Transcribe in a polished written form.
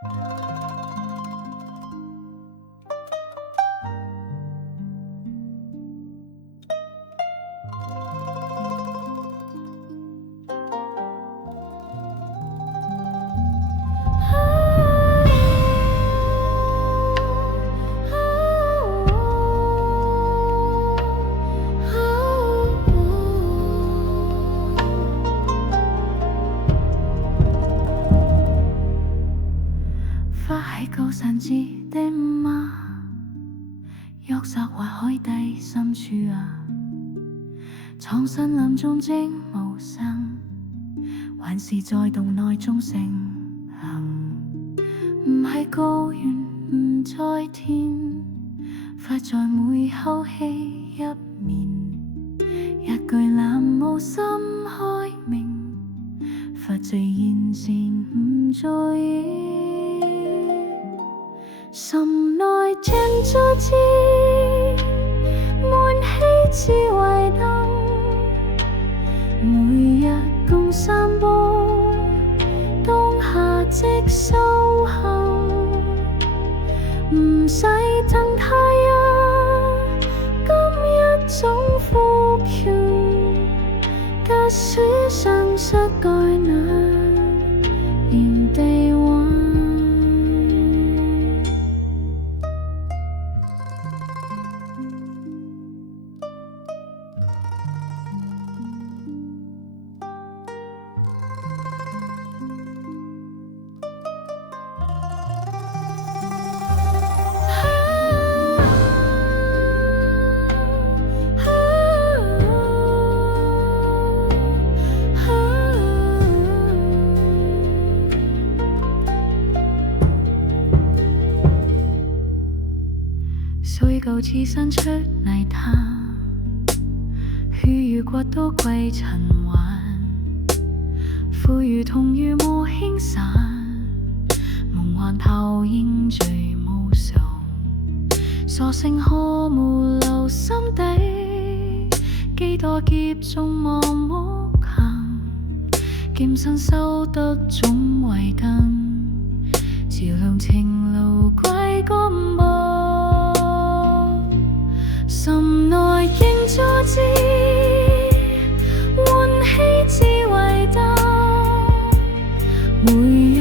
花喺高山之巔嗎？鬱澤或海底深處啊，藏身林中靜無聲，還是在洞內中成行？唔係高原，唔在天，發在每口氣入面。一句藍霧深開明，發自然是唔在意。心內靜坐至悶氣至為燈，每日共散步，當下即修行，唔使等太陽，今一種呼叫，假使想失該那年地灣。水舊似伸出泥潭，血與骨都歸塵寰，苦與痛如霧輕散，夢幻投影最無常，索性可無留心地，幾多劫中望木行，劍身修得總為燈，照亮情路歸個夢。心內靜坐至歡喜至為燈，每